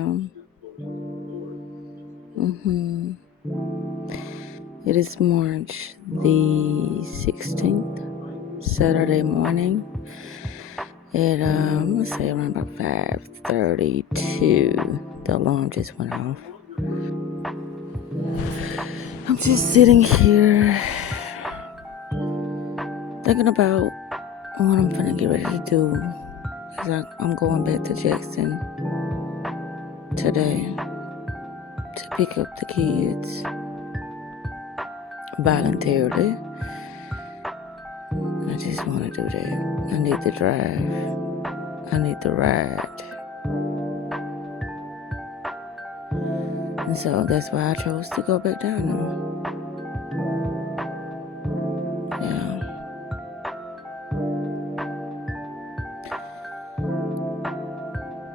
am. It is March the 16th, Saturday morning. Let's say around about 5:32. The alarm just went off. I'm just sitting here thinking about what I'm finna get ready to do. Cause I'm going back to Jackson today to pick up the kids voluntarily. I just want to do that. I need to drive. I need to ride. And so that's why I chose to go back down there. Yeah.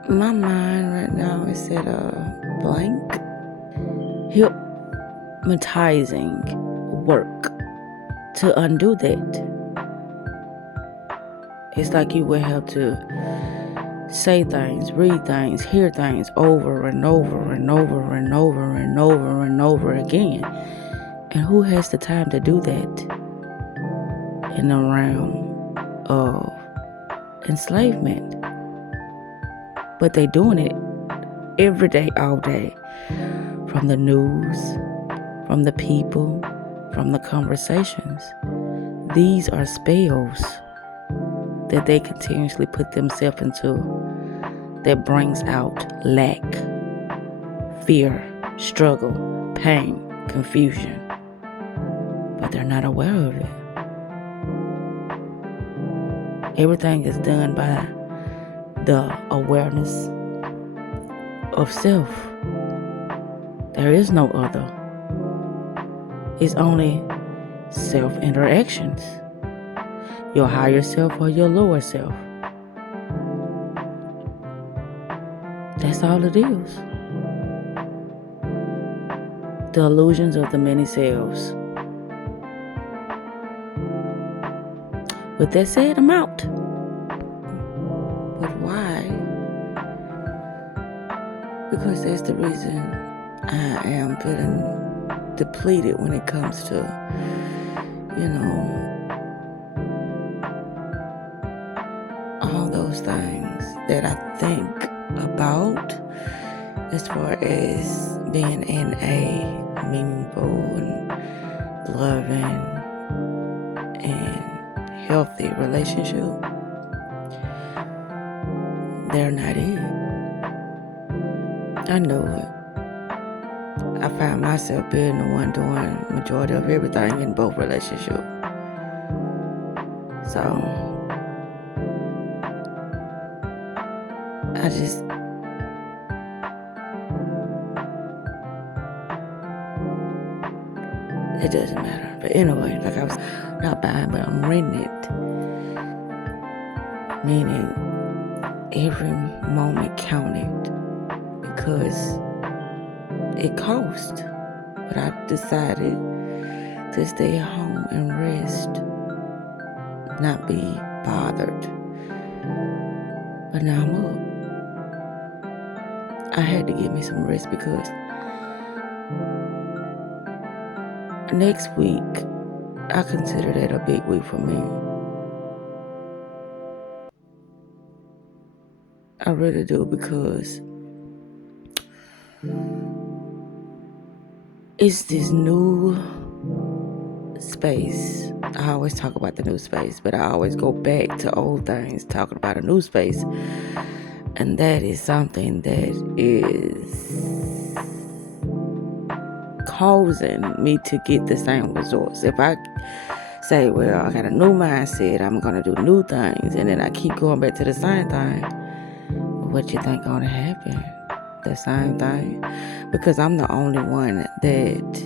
My mind right now is at a blank. Hypnotizing work to undo that. It's like you would have to say things, read things, hear things over and over and over and over and over and over again. And who has the time to do that in the realm of enslavement? But they doing it every day, all day. From the news, from the people, from the conversations. These are spells that they continuously put themselves into that brings out lack, fear, struggle, pain, confusion. But they're not aware of it. Everything is done by the awareness of self. There is no other. It's only self-interactions. Your higher self or your lower self. That's all it is. The illusions of the many selves. With that said, I'm out. But why? Because that's the reason I am feeling depleted when it comes to, all those things that I think about as far as being in a meaningful and loving and healthy relationship. They're not it. I know it. I find myself being the one doing majority of everything in both relationships. So it doesn't matter. But anyway, like I was not buying, but I'm renting it. Meaning every moment counted because it cost. But I decided to stay at home and rest, not be bothered. But now I'm up. I had to give me some rest because next week, I consider that a big week for me. I really do, because it's this new space. I always talk about the new space, but I always go back to old things, talking about a new space. And that is something that is causing me to get the same results. If I say, well, I got a new mindset, I'm going to do new things, and then I keep going back to the same thing, what you think going to happen? The same thing? Because I'm the only one that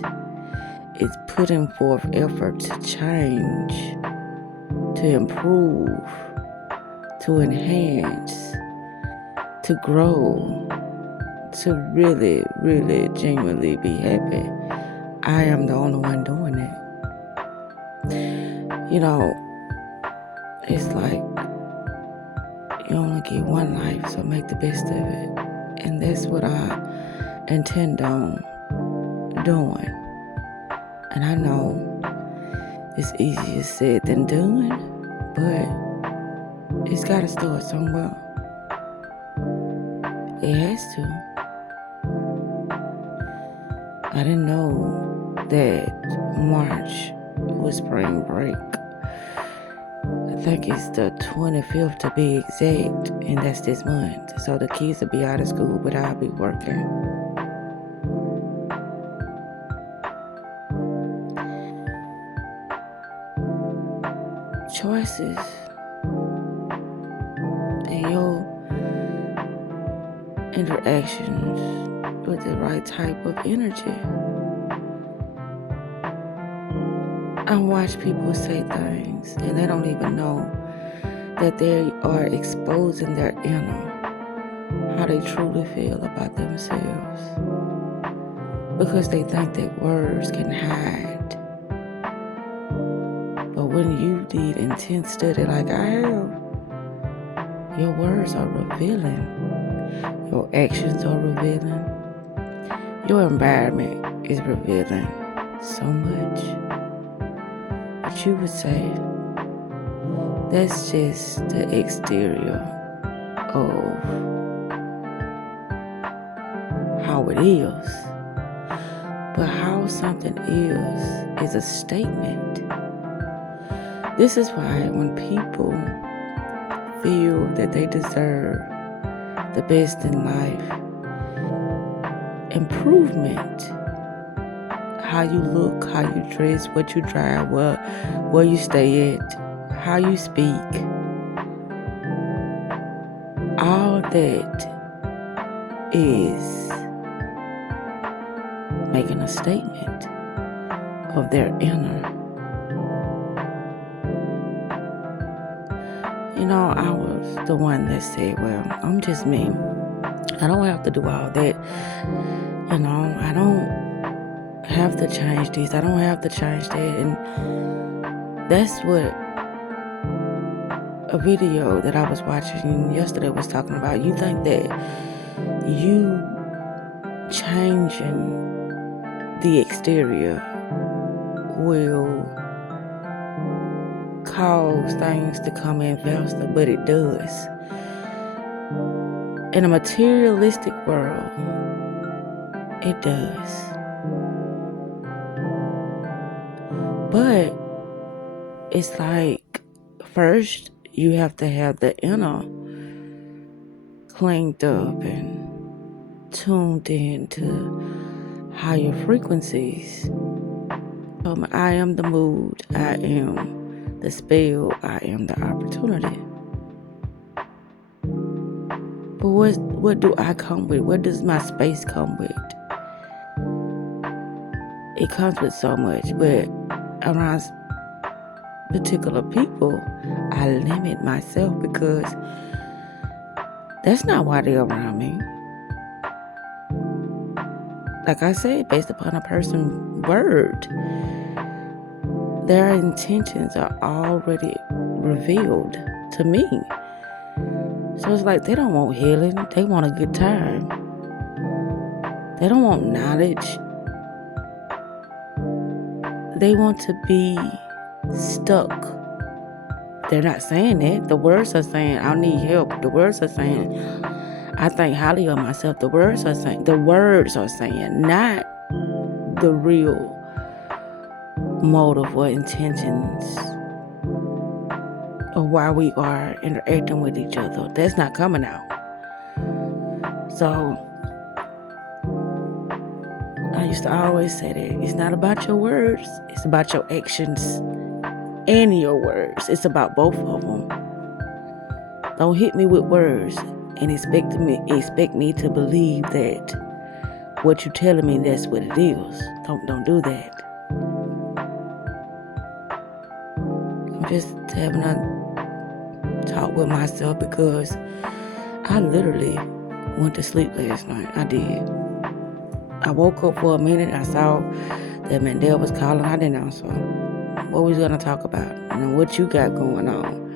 is putting forth effort to change, to improve, to enhance, to grow, to really, really, genuinely be happy. I am the only one doing it. It's like you only get one life, so make the best of it. And that's what I intend on doing. And I know it's easier said than done, but it's got to start somewhere. It has to. I didn't know that March was spring break. I think it's the 25th to be exact, and that's this month. So the kids will be out of school, but I'll be working. Choices and your interactions with the right type of energy. I watch people say things and they don't even know that they are exposing their inner, how they truly feel about themselves, because they think that words can hide. But when you did intense study like I have, your words are revealing, your actions are revealing, your environment is revealing so much. But you would say that's just the exterior of how it is. But how something is a statement. This is why when people feel that they deserve the best in life, improvement, how you look, how you dress, what you drive, where you stay at, how you speak, all that is making a statement of their inner. I was the one that said, well, I'm just me. I don't have to do all that. I don't have to change this. I don't have to change that. And that's what a video that I was watching yesterday was talking about. You think that you changing the exterior will cause things to come in faster, but it does. In a materialistic world, it does. But it's like, first you have to have the inner cleaned up and tuned in to higher frequencies. I am the mood, I am the spell, I am the opportunity. But what do I come with? What does my space come with? It comes with so much, but around particular people, I limit myself because that's not why they're around me. Like I said, based upon a person's word, their intentions are already revealed to me. So it's like they don't want healing, they want a good time. They don't want knowledge. They want to be stuck. They're not saying that. The words are saying, I need help. The words are saying, I think highly of myself. The words are saying, not the real motive or intentions of why we are interacting with each other. That's not coming out. So I used to always say that it's not about your words, it's about your actions and your words. It's about both of them. Don't hit me with words and expect me to believe that what you're telling me, that's what it is. Don't do that. I'm just having a talk with myself because I literally went to sleep last night. I did. I woke up for a minute. I saw that Mandel was calling. I didn't answer. What we gonna talk about? What you got going on?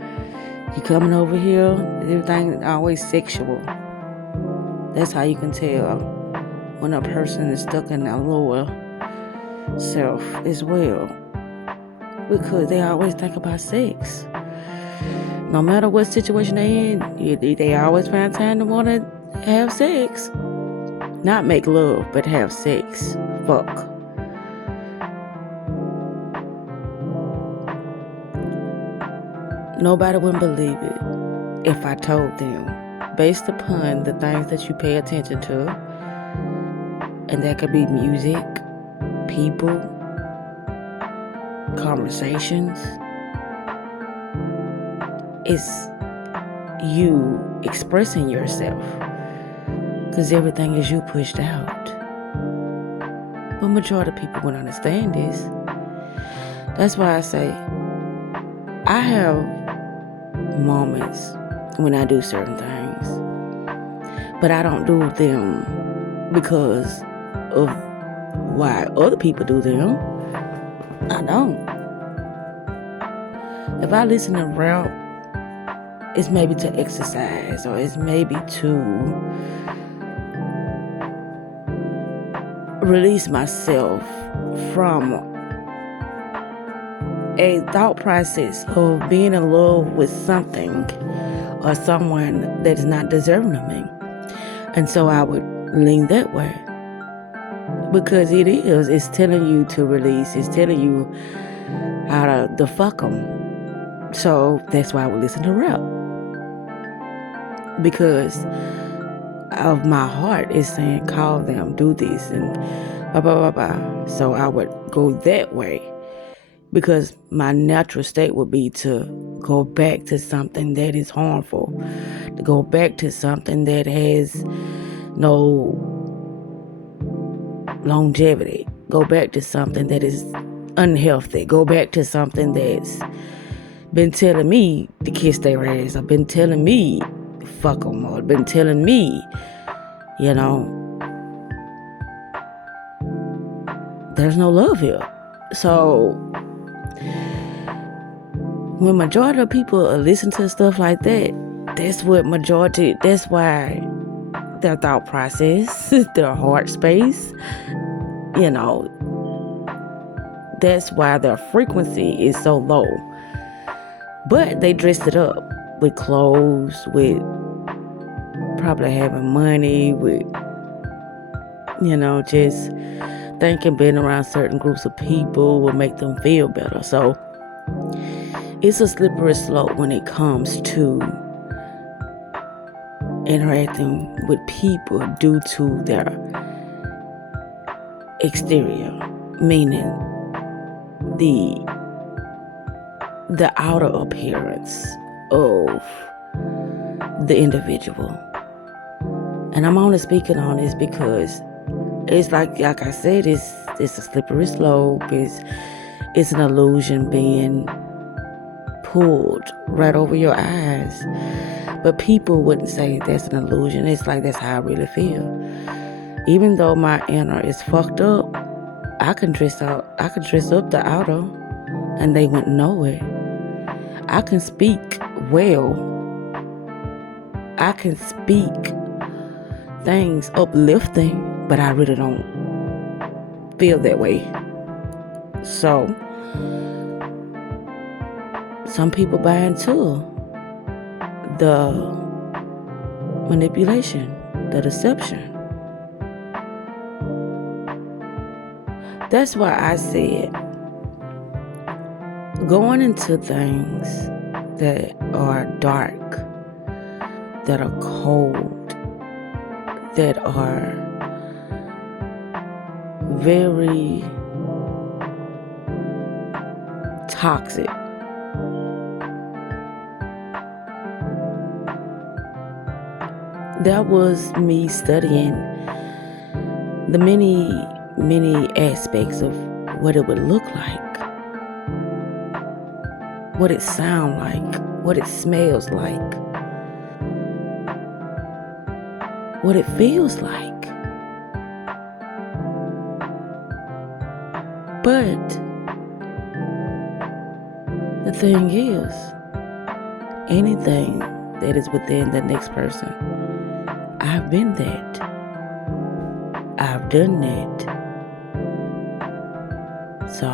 You coming over here? Everything always sexual. That's how you can tell when a person is stuck in their lower self as well, because they always think about sex. No matter what situation they in, they always find time to want to have sex. Not make love, but have sex. Fuck. Nobody wouldn't believe it if I told them, based upon the things that you pay attention to, and that could be music, people, conversations, it's you expressing yourself, because everything is you pushed out. But majority of people wouldn't understand this. That's why I say I have moments when I do certain things, but I don't do them because of why other people do them. I don't. If I listen to rap, it's maybe to exercise, or it's maybe to release myself from a thought process of being in love with something or someone that is not deserving of me. And so I would lean that way, because it's telling you to release, it's telling you how to fuck them. So that's why I would listen to rap, because of my heart is saying, call them, do this, and blah, blah, blah, blah. So I would go that way, because my natural state would be to go back to something that is harmful, to go back to something that has no longevity, go back to something that is unhealthy, go back to something that's been telling me to kiss their ass, or been telling me fuck them, or been telling me, there's no love here. So when majority of people listen to stuff like that, that's why their thought process, their heart space, that's why their frequency is so low. But they dressed it up with clothes, with probably having money, with, just thinking being around certain groups of people will make them feel better. So it's a slippery slope when it comes to interacting with people due to their exterior, meaning the outer appearance of the individual. And I'm only speaking on this because it's like I said, it's a slippery slope. It's an illusion being pulled right over your eyes. But people wouldn't say that's an illusion. It's like that's how I really feel. Even though my inner is fucked up, I can dress up the outer and they wouldn't know it. I can speak well. I can speak things uplifting, but I really don't feel that way. So some people buy into the manipulation, the deception. That's why I said, going into things that are dark, that are cold, that are very toxic, that was me studying the many aspects of what it would look like, what it sounds like, what it smells like, what it feels like. But the thing is, anything that is within the next person, I've been that. I've done that. So,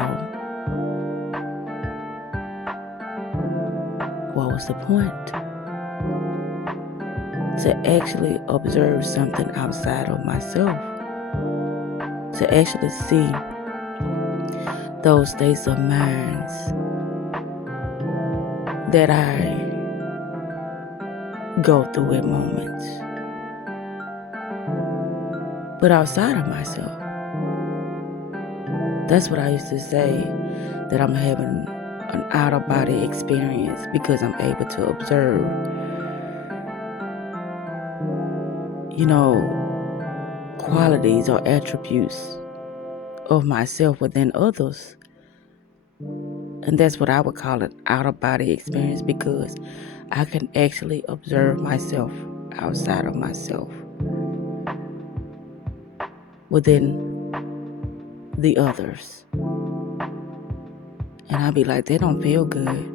what was the point? To actually observe something outside of myself. To actually see those states of minds that I go through at moments. But outside of myself. That's what I used to say, that I'm having an out-of-body experience because I'm able to observe, qualities or attributes of myself within others. And that's what I would call an out-of-body experience, because I can actually observe myself outside of myself within the others. And I'd be like, that don't feel good.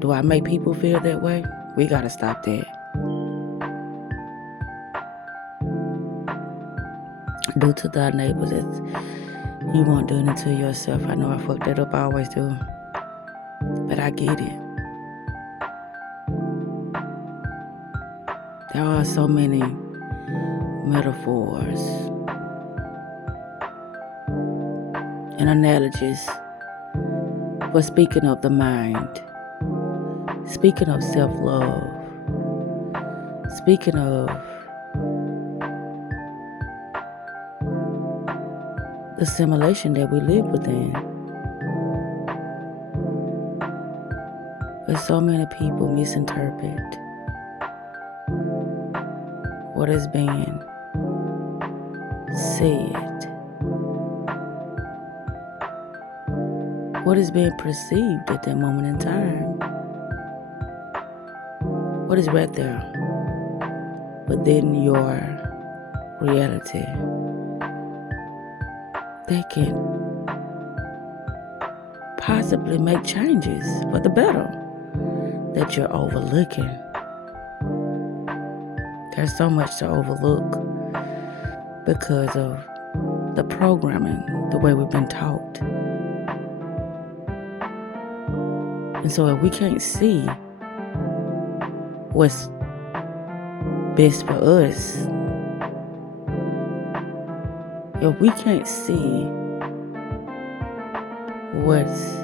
Do I make people feel that way? We gotta stop that. Do to thy neighbors as you won't do it to yourself. I know I fucked that up, I always do. But I get it. There are so many metaphors and analogies for speaking of the mind, speaking of self-love, speaking of the simulation that we live within. But so many people misinterpret what is being said, what is being perceived at that moment in time, what is right there within your reality that can possibly make changes for the better that you're overlooking. There's so much to overlook because of the programming, the way we've been taught. And so if we can't see what's best for us, if we can't see what's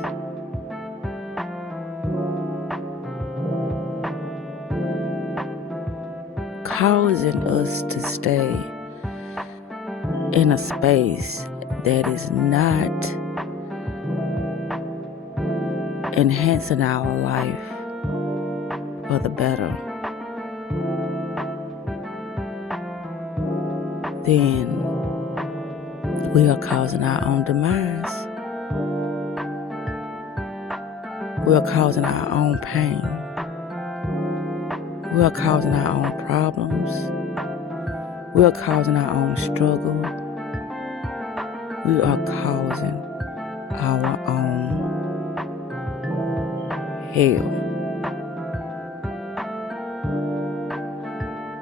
causing us to stay in a space that is not enhancing our life for the better, then we are causing our own demise. We are causing our own pain. We are causing our own problems. We are causing our own struggle. We are causing our own hell.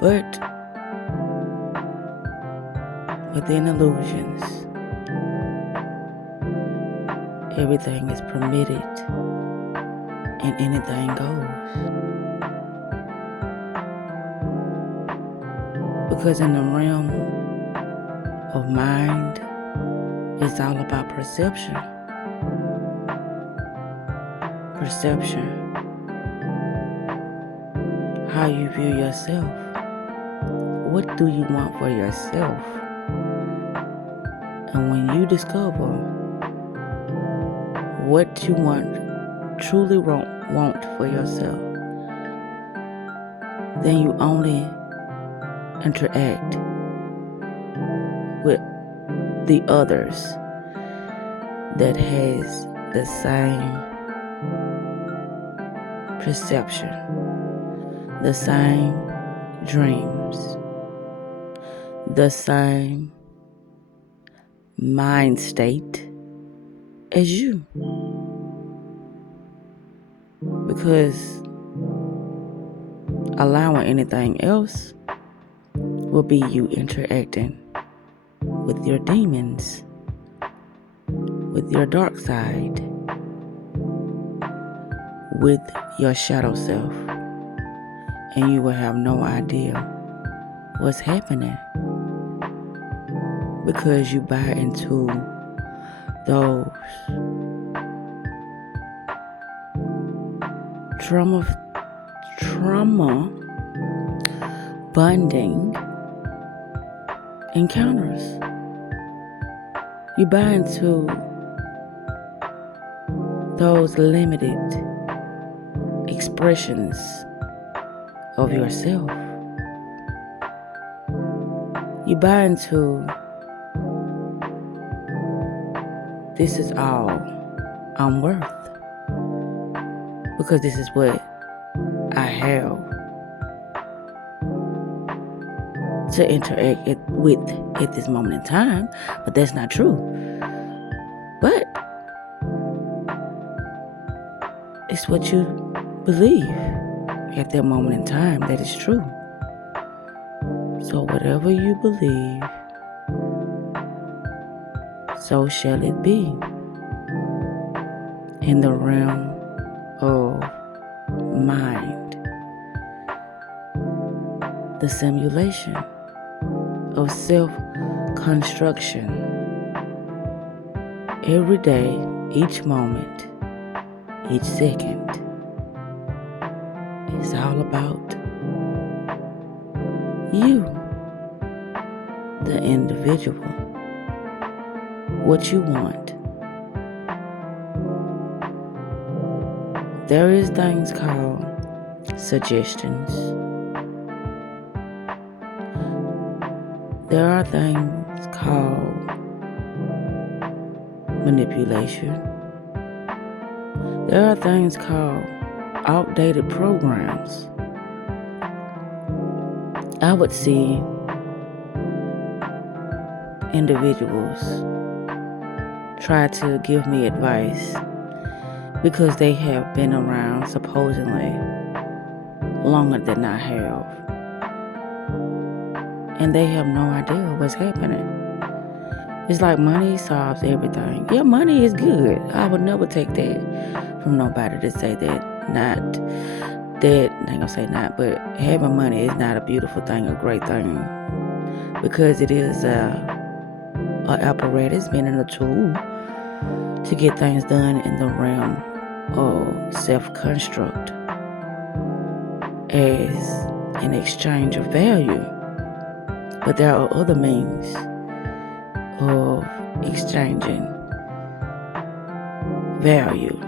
But within illusions, everything is permitted and anything goes. Because in the realm of mind, it's all about perception. Perception. How you view yourself. What do you want for yourself? And when you discover what you truly want for yourself, then you only interact with the others that has the same perception, the same dreams, the same mind state as you. Because allowing anything else will be you interacting with your demons, with your dark side, with your shadow self, and you will have no idea what's happening because you buy into those trauma bonding encounters. You buy into those limited expressions of yourself. You buy into this is all I'm worth because this is what I have to interact with at this moment in time, but that's not true. But it's what you believe at that moment in time that is true. So whatever you believe, so shall it be in the realm of mind, the simulation of self-construction. Every day, each moment, each second, it's all about you, the individual, what you want. There is things called suggestions. There are things called manipulation. There are things called outdated programs. I would see individuals try to give me advice because they have been around supposedly longer than I have. And they have no idea what's happening. It's like money solves everything. Yeah, money is good. I would never take that from nobody to say that. Not that, I ain't gonna say not, but having money is not a beautiful thing, a great thing. Because it is an apparatus, meaning a tool to get things done in the realm of self-construct as an exchange of value. But there are other means of exchanging value.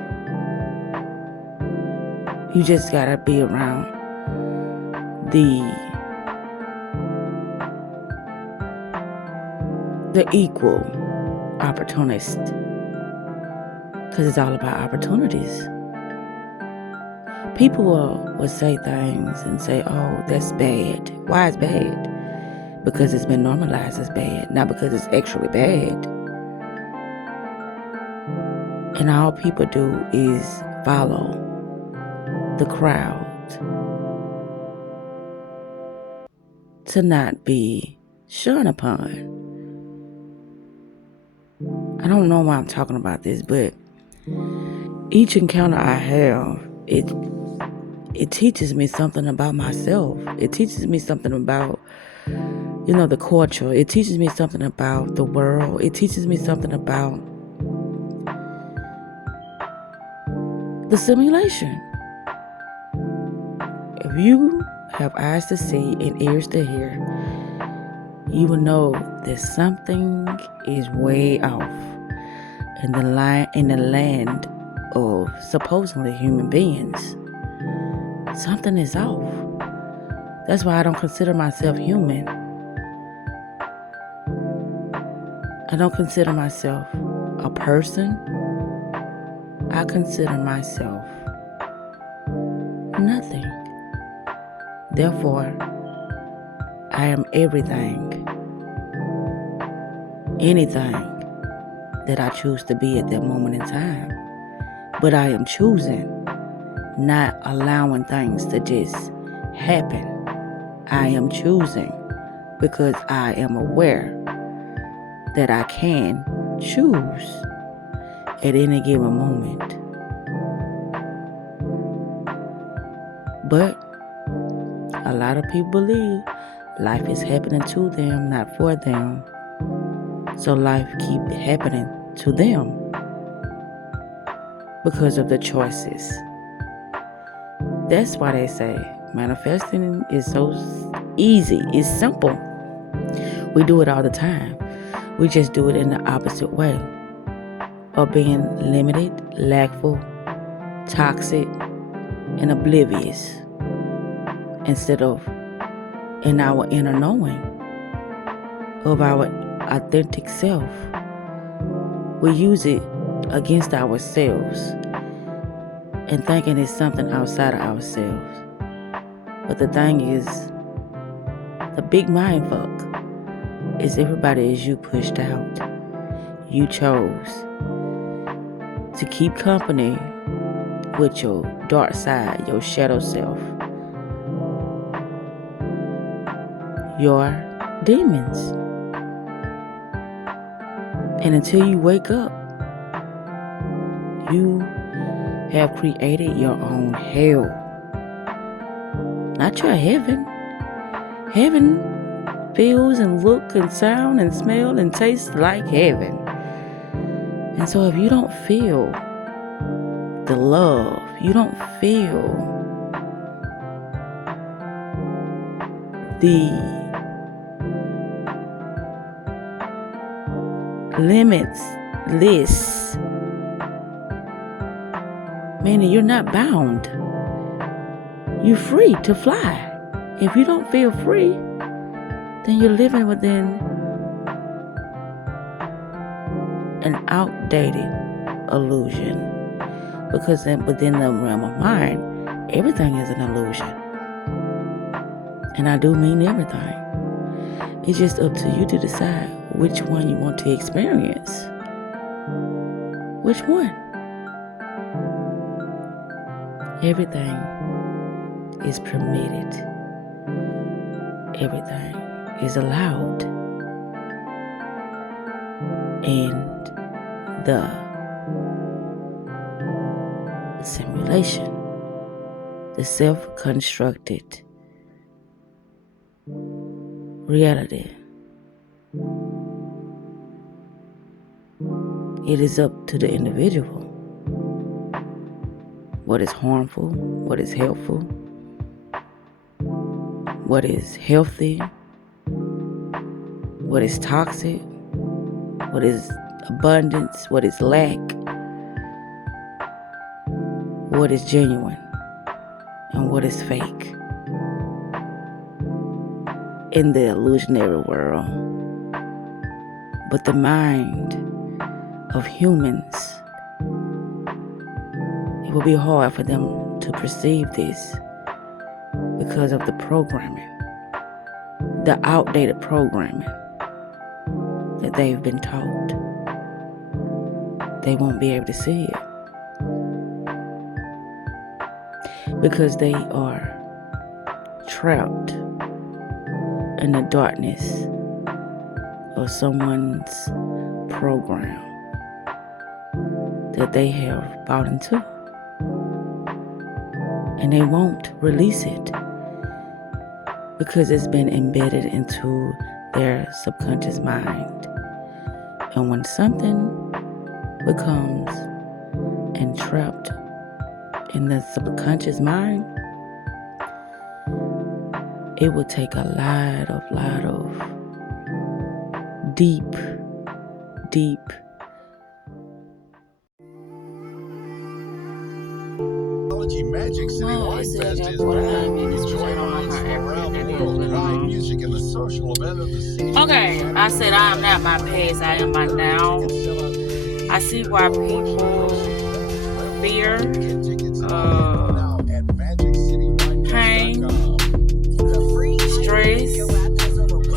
You just gotta be around the equal opportunist, because it's all about opportunities. People will say things and say, oh, that's bad. Why is bad? Because it's been normalized as bad, not because it's actually bad. And all people do is follow the crowd to not be shun upon. I don't know why I'm talking about this, but each encounter I have, it teaches me something about myself. It teaches me something about, the culture. It teaches me something about the world. It teaches me something about the simulation. If you have eyes to see and ears to hear, you will know that something is way off in the land of supposedly human beings. Something is off. That's why I don't consider myself human. I don't consider myself a person. I consider myself nothing. Therefore, I am everything, anything that I choose to be at that moment in time. But I am choosing, not allowing things to just happen. I am choosing because I am aware that I can choose at any given moment. But a lot of people believe life is happening to them, not for them. So life keep happening to them because of the choices. That's why they say manifesting is so easy. It's simple. We do it all the time. We just do it in the opposite way of being limited, lackful, toxic, and oblivious, instead of in our inner knowing of our authentic self. We use it against ourselves and thinking it's something outside of ourselves. But the thing is, the big mind fuck is everybody is you pushed out. You chose to keep company with your dark side, your shadow self, your demons. And until you wake up, you have created your own hell. Not your heaven. Heaven feels and look and sound and smell and taste like heaven. And so if you don't feel the love, you don't feel the limitless, meaning you're not bound. You're free to fly. If you don't feel free, then you're living within an outdated illusion. Because within the realm of mind, everything is an illusion. And I do mean everything. It's just up to you to decide which one you want to experience. Which one? Everything is permitted. Everything is allowed. And the simulation, the self-constructed reality, it is up to the individual. What is harmful, what is helpful, what is healthy, what is toxic, what is abundance, what is lack, what is genuine, and what is fake in the illusionary world. But the mind of humans, it will be hard for them to perceive this because of the programming, the outdated programming that they've been taught. They won't be able to see it because they are trapped in the darkness of someone's program that they have bought into. And they won't release it because it's been embedded into their subconscious mind. And when something becomes entrapped in the subconscious mind, it will take a lot of deep Magic City Wine Fest is back. Join artists from around the world, live music, and the social event of the season. Okay, I said I am not my past, I am my now. I see why people fear, pain, stress,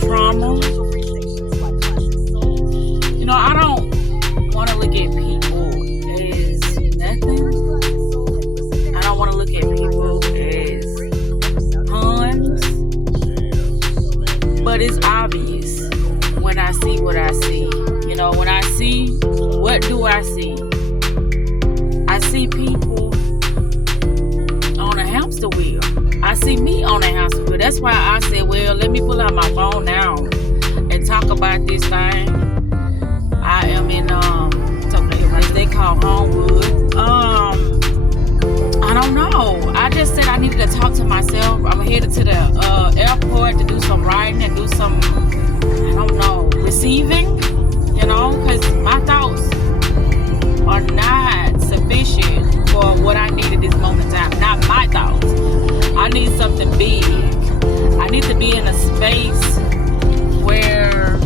trauma. You know, I don't want to look at people as nothing. I don't want to look at people as puns. But it's what I see. You know, when I see, what do I see? I see people on a hamster wheel. I see me on a hamster wheel. That's why I said, well, let me pull out my phone now and talk about this thing. I am in they call Homewood. I don't know. I just said I needed to talk to myself. I'm headed to the airport to do some writing and do some, I don't know, receiving, you know, because my thoughts are not sufficient for what I need at this moment in time. Not my thoughts. I need something big. I need to be in a space where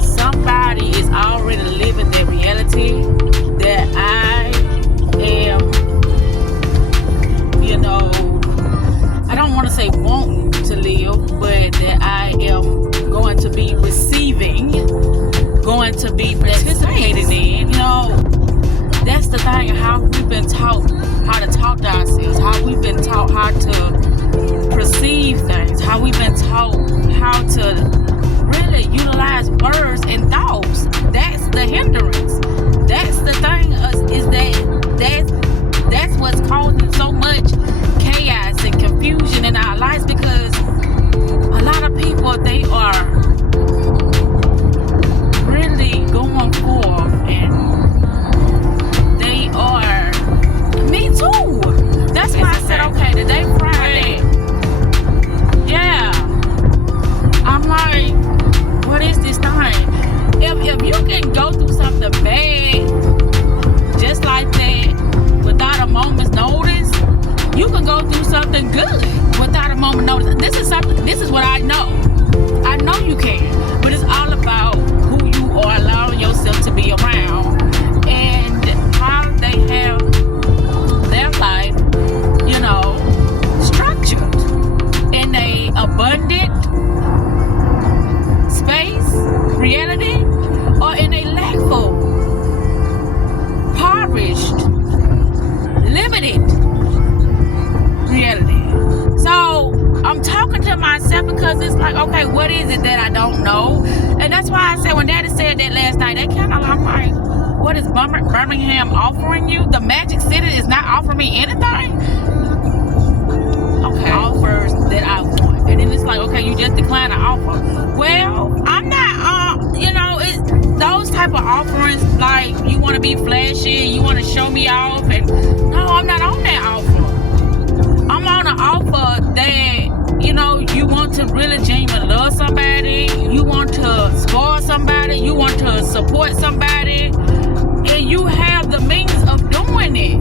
somebody is already living their reality that I am, you know, I don't want to say wanting to live, but that I am going to be receiving, going to be participating in, you know. That's the thing, how we've been taught how to talk to ourselves, how we've been taught how to perceive things, how we've been taught how to really utilize words and thoughts. That's the hindrance. That's the thing, is that's what's causing so much chaos and confusion in our lives, because a lot of people, they are really going forth and they are, me too. That's why I said, okay, today Friday. Yeah. I'm like, what is this thing? If you can go through something bad just like that without a moment's notice, you can go through something good without a moment's notice. This is what I know. I know you can, but it's all about who you are allowing yourself to be around and how they have their life, you know, structured in a abundant space, reality, or in a lackful, impoverished, limited reality. So I'm talking to myself because it's like, okay, what is it that I don't know? And that's why I said, when Daddy said that last night, they kind of, I'm like, what is Birmingham offering you? The Magic City is not offering me anything? Okay, offers that I want. And then it's like, okay, you just declined an offer. Well, I'm not, you know, those type of offerings, like you want to be flashy, you want to show me off, and no, I'm not on that offer. I'm on an offer that, you know, you want to really genuinely love somebody, you want to spoil somebody, you want to support somebody, and you have the means of doing it.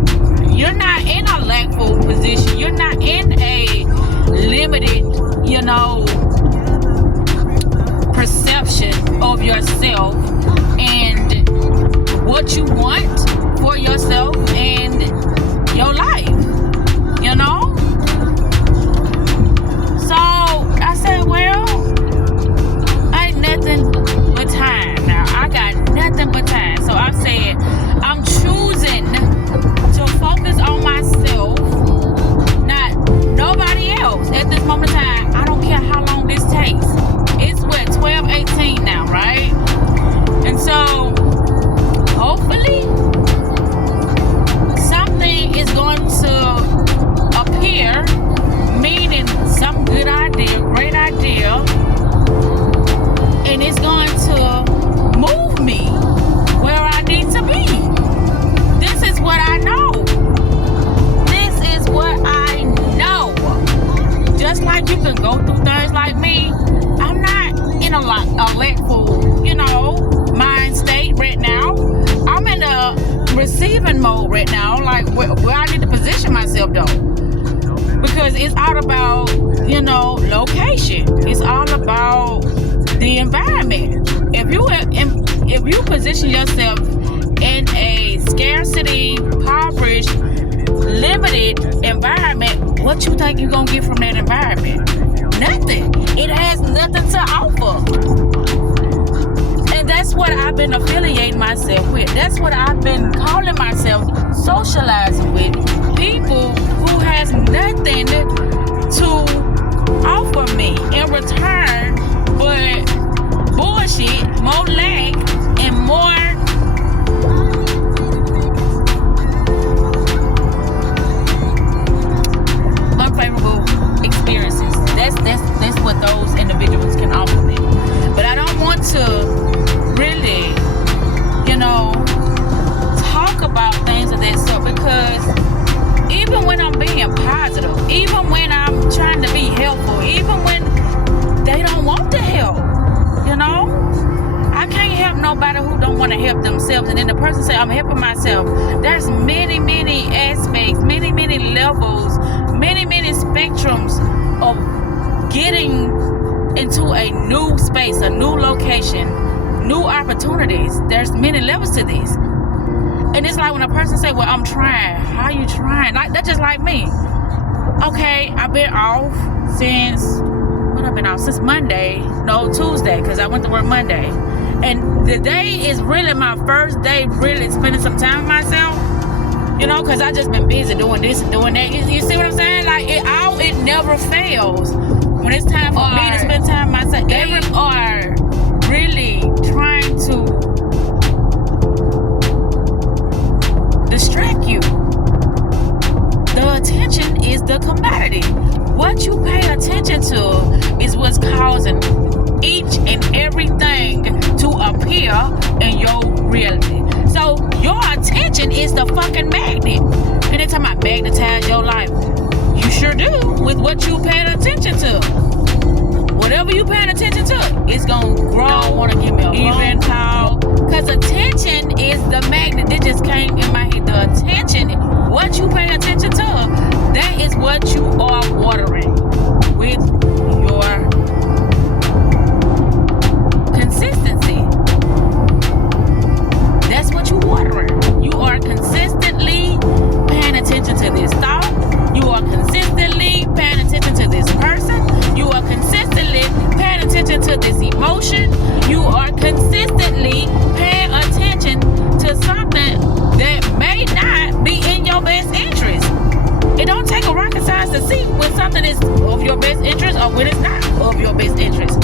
You're not in a lackful position. You're not in a limited, you know, perception of yourself and what you want for yourself and your life, you know? So I said, well, ain't nothing but time. Now I got nothing but time. So I said, I'm choosing to focus on myself, not nobody else at this moment in time. I don't care how long this takes. It's what, 12:18 now, right? And so hopefully something is going to appear, meaning some good idea, great idea, and it's going to move me where I need to be. This is what I know. This is what I know. Just like you can go through things like me, I'm not in a lackful, you know, mind state right now. I'm in a receiving mode right now, like where I need to position myself though. Because it's all about, you know, location. It's all about the environment. If you position yourself in a scarcity, impoverished, limited environment, what you think you're gonna get from that environment? Nothing. It has nothing to offer. And that's what I've been affiliating myself with. That's what I've been calling myself socializing with. People who has nothing to offer me in return, but bullshit, more lack, and more unfavorable experiences. That's what those individuals can offer me. But I don't want to really, talk about things of that sort, because even when I'm being positive, even when I'm trying to be helpful, even when they don't want to help, I can't help nobody who don't want to help themselves. And then the person say, I'm helping myself. There's many, many aspects, many, many levels, many, many spectrums of getting into a new space, a new location, new opportunities. There's many levels to this. And it's like when a person say, well, I'm trying. How you trying? Like, that's just like me. Okay, I've been off since Monday. No, Tuesday, because I went to work Monday. And today is really my first day really spending some time with myself. Because I just been busy doing this and doing that. You see what I'm saying? Like, it never fails. When it's time for me to spend time with myself, they are really trying to distract you. The attention is the commodity. What you pay attention to is what's causing each and everything to appear in your reality. So your attention is the fucking magnet. And they talking about magnetize your life. You sure do, with what you paying attention to. Whatever you paying attention to, it's gonna grow, even tall. Because attention is the magnet. It just came in my head. The attention, what you pay attention to, that is what you are watering with your consistency. That's what you watering. You are consistently paying attention to this thought. You are consistently paying attention to this person. You are consistently paying attention to this emotion. You are consistently paying attention to something that may not be in your best interest. It don't take a rocket science to see when something is of your best interest or when it's not of your best interest.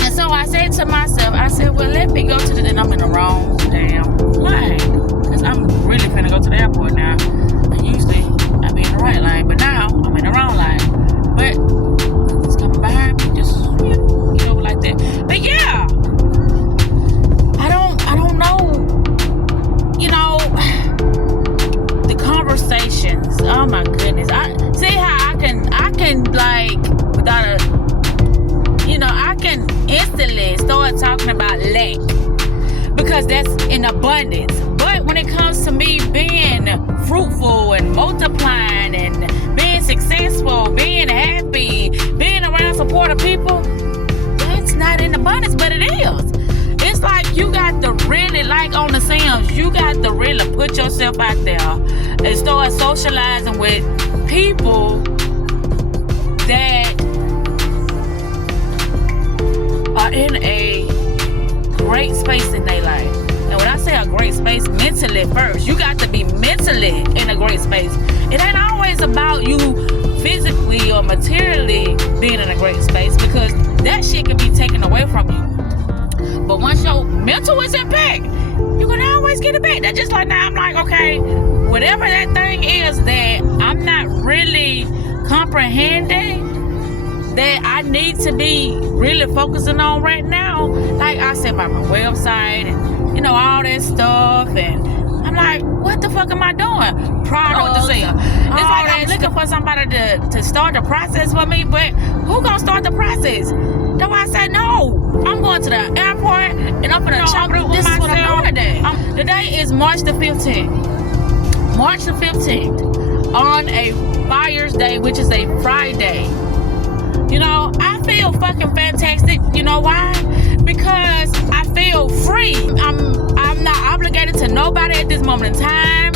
And so I said to myself, well, let me go to the, and I'm in the wrong damn lane. Because I'm really finna go to the airport now. And usually I be in the right lane, but now I'm in the wrong lane. But it's coming behind me, just get over like that. But yeah, I don't know, the conversations. Oh my goodness. I see how I can like without I can instantly start talking about lack because that's in abundance. But when it comes to me being fruitful and multiplying and being successful, being happy, being around supportive people, that's not in abundance, but it is. It's like you got to really, like on the Sims, you got to really put yourself out there and start socializing with people that are in a great space in their life. And when I say a great space, mentally first. You got to be mentally in a great space. It ain't always about you physically or materially being in a great space, because that shit can be taken away from you. But once your mental is in back, you're gonna always get it back. That's just like now I'm like, okay, whatever that thing is that I'm not really comprehending, that I need to be really focusing on right now. Like I said, about my website and all that stuff, and I'm like, what the fuck am I doing? Products. It's like I'm looking for somebody to start the process for me, but who gonna start the process? That's why I said no. I'm going to the airport and I'm gonna chop it up with myself. What I'm doing today. Today is March the 15th. March the 15th on a Fire's Day, which is a Friday. I feel fucking fantastic. You know why? Because I feel free. I'm not obligated to nobody at this moment in time.